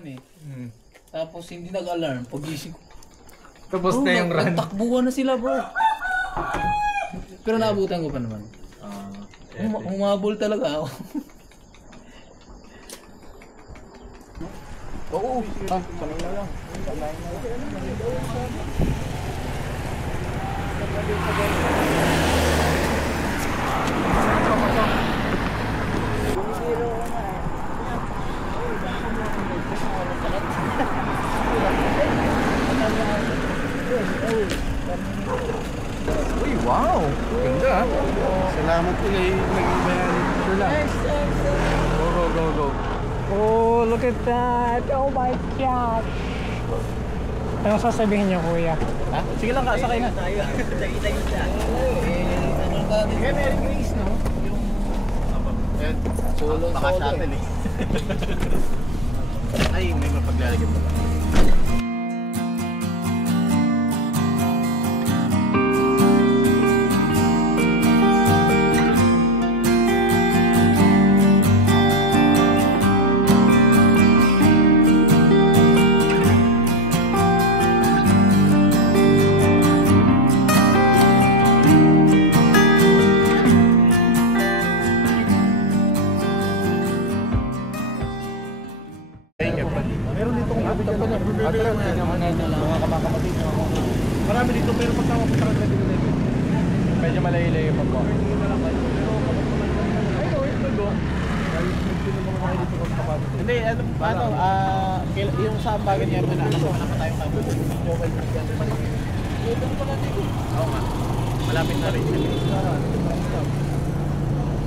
run eh. Tapos hindi nag-alarm. Pagising ko. Tapos na yung run. Takbuhan na sila bro. Pero naabutan ko pa naman. Humabol talaga ako. Oo. Kanina lang. Uy, wow! Ganda ah. Salamat po kay naging bayani. Sure lang. Go, go, go, go. Oh, look at that! Oh my God! Ano sasabihin niyo, kuya? Ha? Sige lang, sakay na. Tayo. Tayo siya. Kaya Merry Grace, no? Yung... Solo. Baka shuttle eh. Ay, may mapaglalagyan pa ba? Marami dito pero pag nakapunta ka dito medyo malayo-layo yung pagko. Hindi, yung sa ambagan niya muna, wala pa tayong tabo. Oo nga, malapit na rin siya.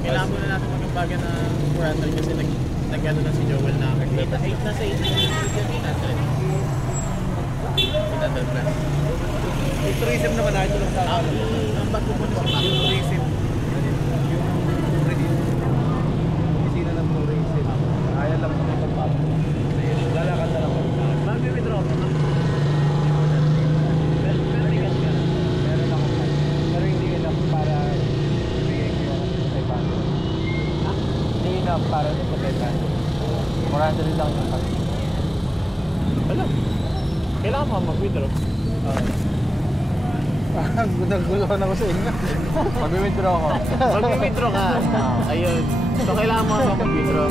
Kailangan muna natin mag-ambagan ng 400 kasi nag-ano na si Joel na 8 na sa 8 na Yung tourism naman na ito lang sa akin. ang bago po na si Mac. Tourism. Yung opisina ng tourism. Kaya lang kami pagpapos. Lalakad na lang kami. Ma'am, may withdraw mo ka? Meron ako plan. Pero hindi enough para ibigay ko yung 500. Ha? Hindi enough para sa 500. 400 lang yung pag. Wala. Kailangan mo mag-withdraw. Naguluhan ako sa inyo. Mag-withdraw ako. Mag-withdraw ka. Ayun. So kailangan mo mag-withdraw.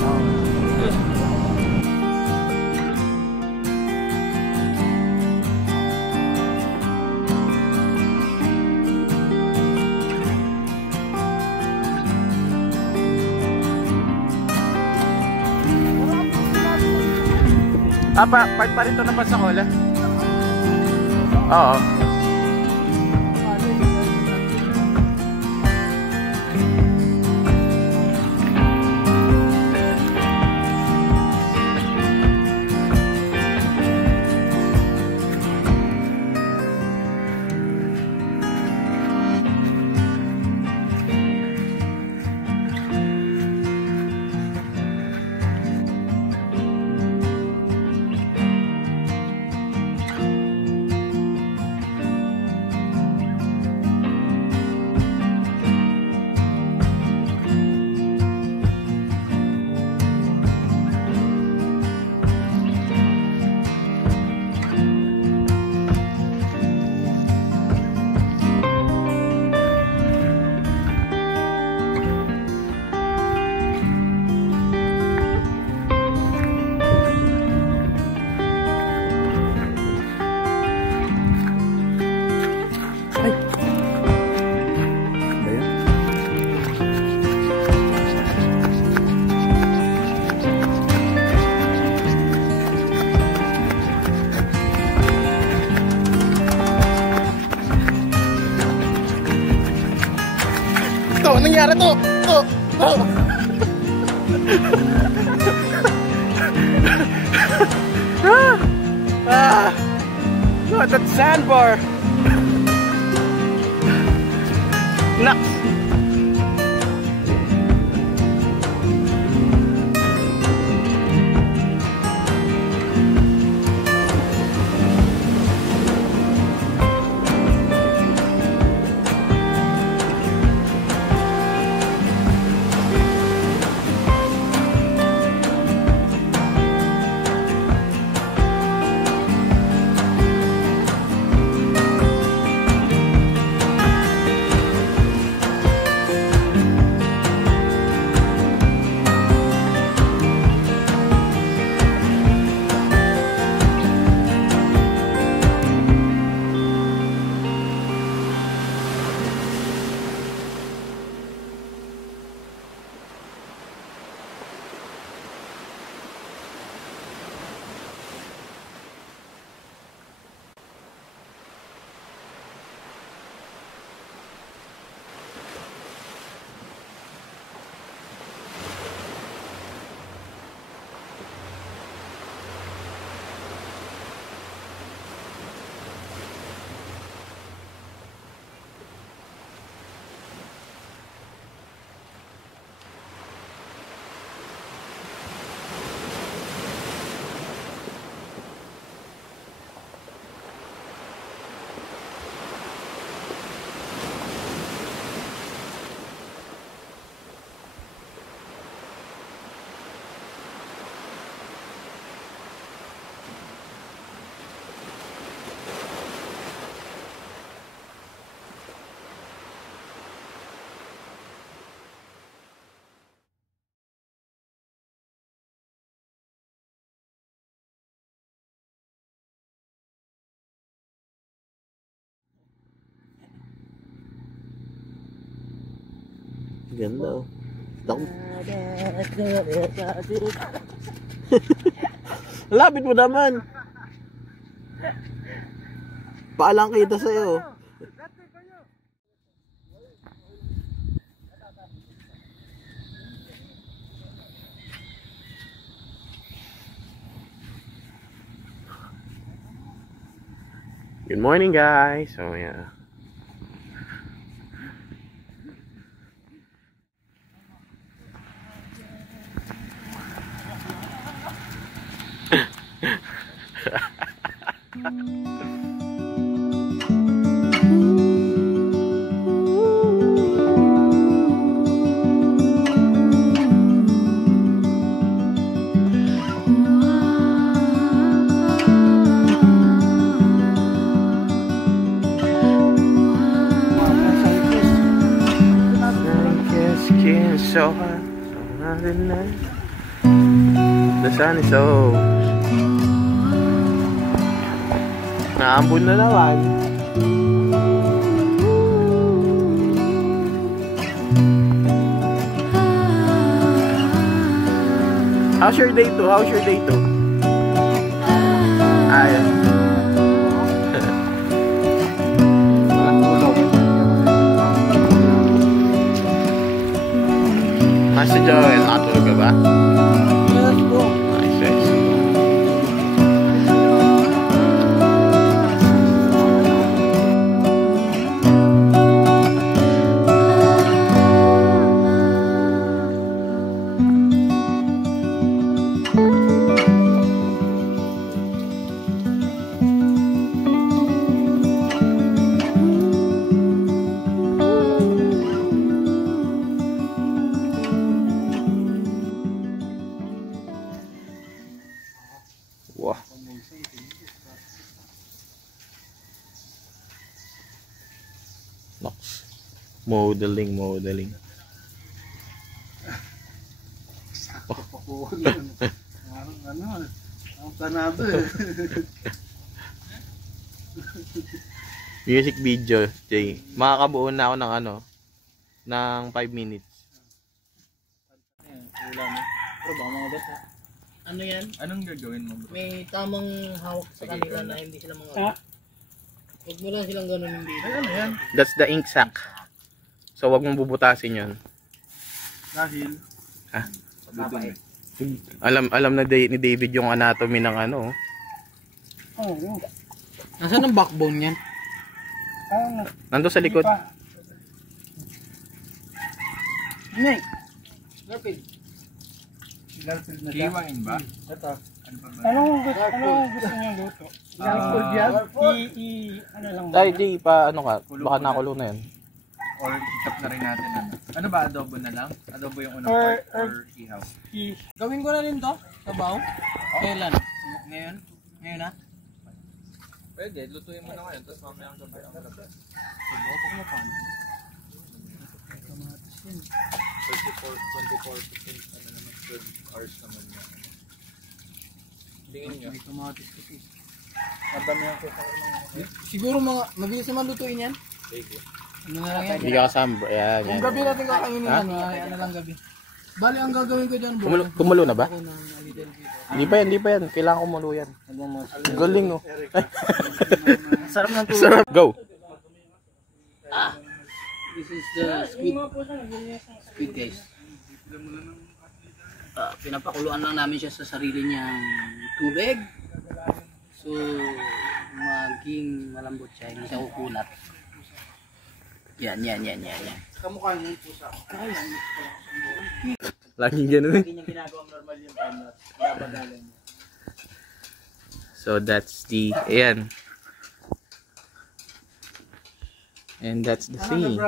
Part pa rin ito ng Pensacola? Oo. Ito, nangyari to! Look at that sandbar! Nuts! Ganda oh. Naku. Lapit mo naman. Paalang kita sa'yo. Good morning guys. So yeah. So hot, so hot at night. The sun is so naambon na naman. How's your day too? How's your day too? Ayos. Master Joel, nakatulog ka ba? Yes po. Nice, nice. Wah. Nox. Modeling. Ang tanado eh. Music video, Jay. Makakabuo na ako ng ng 5 minutes. Pero baka mga bata. Ano yan? Anong gagawin mo, bro? May tamang hawak sa kanila na hindi sila mga... Ah. Huwag mo lang silang ganun hindi. Ay, ano yan? That's the ink sac. So wag mong bubutasin 'yon. Dahil? Ha? Dudumi. Alam na ni David yung anatomy ng Oh, yun. Nasaan ang backbone niyan? Nando sa likod. Nick. Garfield na siya. Iwain ba? Ito. Anong gusto niyo luto? Garfield yan? Ano lang ba? Ay, di pa ka? Baka nakulong na 'yan. Or i-chop na rin natin ano ba, adobo na lang? Adobo yung unang Or- part or ihaw? Gawin ko na rin to. Sabaw. Kailan? Ngayon? Ngayon na? Pwede, lutuin mo na ngayon, tapos mamaya ang gabi ang gabi. Sabaw ko na paano? 24 ano naman, 12 hours naman yan. Tingin nyo. May kamatis ko. Madami ang kusa ko Siguro mga mabilis naman lutuin yan. Sige. Ano na lang yan? Hindi ka kasama. Yan. Kung gabi natin kakainin yan, ano lang gabi. Bali, ang gagawin ko dyan, bro. Kumulo na ba? Ako ng little bit. Hindi pa yan. Kailangan kumulo yan. Galing oh. Sarap ng tulog. Sarap. Go. This is the squid. Squid, guys. Pinapakuluan lang namin siya sa sarili niyang tubig. So, maging malambot siya. Hindi siya kukulat. Yan. Kamukha niyo yung pusa. Laging ganun eh. Hindi niya ginagawang normal yung timelapse. Babagalan niya. So that's the, ayan. And that's the scene.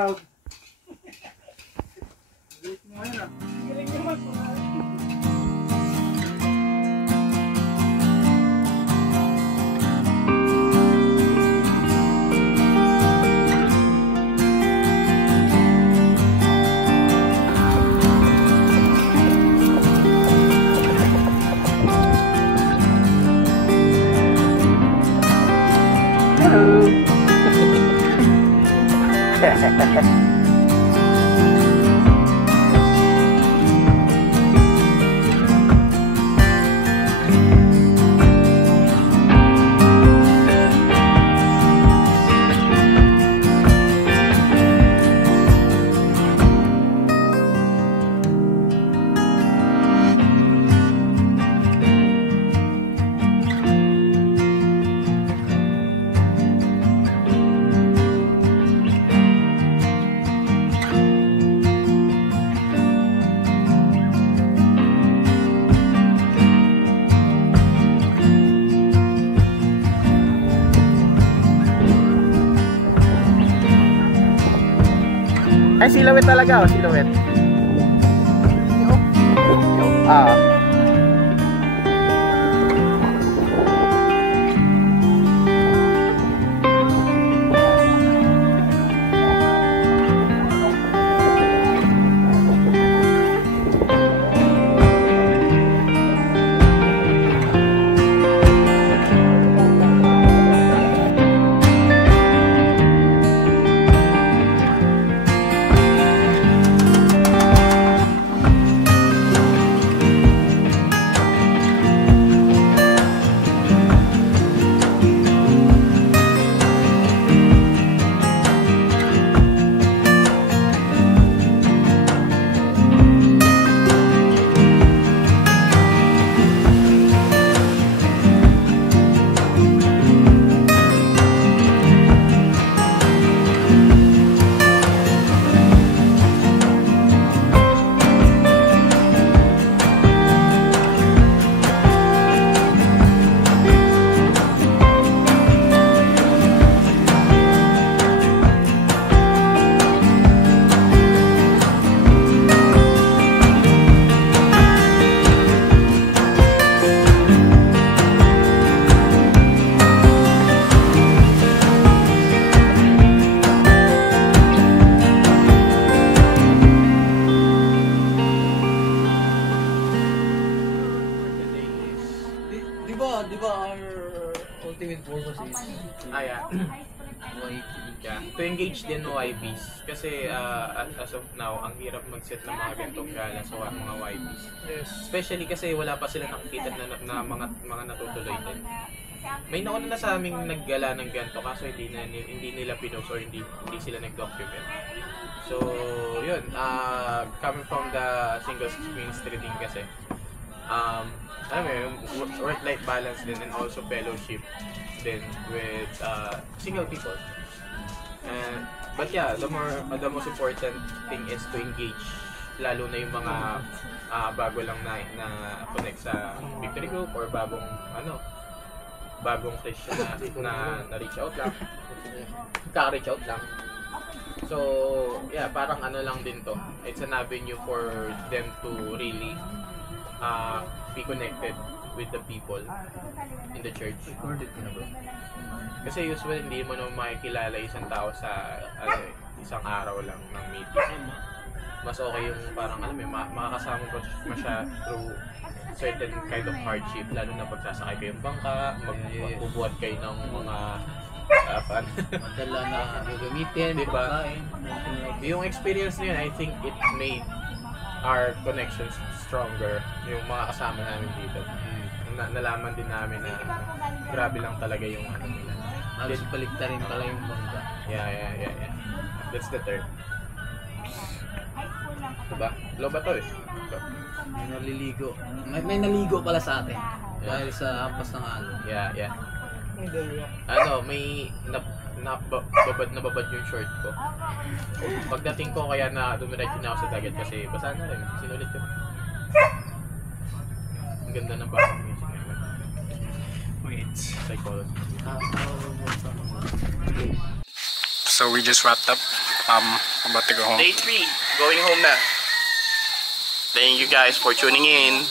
Ay, silhouette talaga, oh, silhouette. Ah. Di ba our ultimate purpose is Yeah. Yeah. To engage din YPs. Kasi as of now, ang hirap mag-set ng mga gantong gala sa mga YPs. Yes. Especially kasi wala pa sila nakikita na mga natutuloy din. May nauna na sa aming naggala ng ganito kaso hindi nila pinost or hindi sila nag-document. So, yun, coming from the single ministry din kasi, alam mo yung work-life balance din and also fellowship din with single people. But yeah, the most important thing is to engage, lalo na yung mga bago lang na connect sa Victory Group or bagong Christian na reach out lang. Ka-reach out lang. So, yeah, parang lang din to. It's an avenue for them to really be connected with the people in the church. recorded na bro. Kasi usually hindi mo naman makikilala isang tao sa isang araw lang ng meeting. Mas okay yung parang makakasama mo siya through certain kind of hardship, lalo na pag sasakay kayong bangka, magbubuhat kayo ng mga Madala na gagamitin, diba? pagkain, Yung experience niyo, I think it made our connections stronger. Yung mga kasama namin dito. Nalaman din namin na grabe lang talaga yung nila. halos balikta rin pala yung bangka. Yeah. That's the term. Diba? Loba to eh. May naliligo. May naligo pala sa atin. Dahil sa hampas ng alon. Yeah. May babad yung short ko. Pagdating ko kaya na dumiretso na ako sa dagat kasi basa na rin. Sinulit ko. Ang ganda ng bakang music ngayon. Wait. Psychology. So we just wrapped up. About to go home. Day 3, going home na. Thank you guys for tuning in.